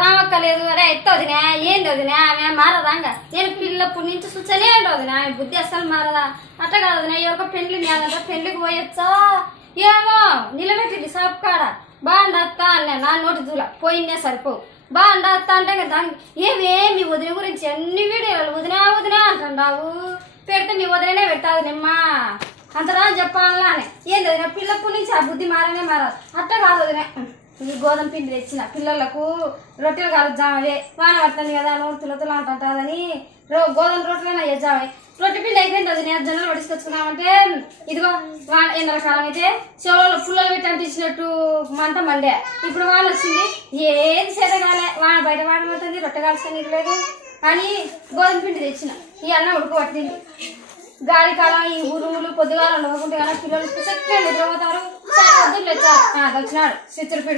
రామక్క లేదు అరే ఎత్త వదినా ఏంది వదినా ఆమె మారదా ఇంకా నేను పిల్లప్పుడు నుంచి చూచనే వదినా ఆమె బుద్ధి అసలు మారదా అట్ట కాదు వదినా ఎవరికో పెళ్లి కాదంట పెళ్లికి పోయొచ్చా ఏమో నిలబెట్టింది షాప్ కాడ బాగుండత్తా అన్న నా నోటి దూల పోయిందే సరిపోవు బాగుండత్తా అంటే దానికి ఏమే మీ వదిన గురించి అన్ని వీడియోలు వదినా వదినా అంటున్నావు పెడితే మీ వదిలేనే పెట్టాదు నిమ్మా అంతరా చెప్పాలా అని ఏంది వదినా పిల్లప్పుడు నుంచి ఆ బుద్ధి మారనే మారదు అట్ట కాదు వదినా ఈ గోధుమ పిండి తెచ్చిన పిల్లలకు రొట్టెలు కలుద్దామని వాన పడుతుంది కదా నూరు తులతులు అంటుందని గోధుమ రొట్టెలైనా వేద్దామని రొట్టె పిండి అయిపోయింది అది నేను జొన్నలు పడిచుకొచ్చుకున్నామంటే ఇదిగో ఎండాకాలం అయితే చెవులలో పుల్లలు పెట్టి అంటించినట్టు మంట మండే ఇప్పుడు వాన వచ్చింది ఏది చేతగాలే వాన బయట వాన పడుతుంది రొట్టె కాల్సిన నీకు లేదు అని గోధుమ పిండి తెచ్చిన ఈ అన్నం ఉడకబట్టింది గాలి కాలం ఈ ఉరుములు పొద్దుగాల నవ్వుకుంటే కదా పిల్లలు చక్కగా నిద్రపోతారు పొద్దున్న వచ్చినాడు చిత్రపీడు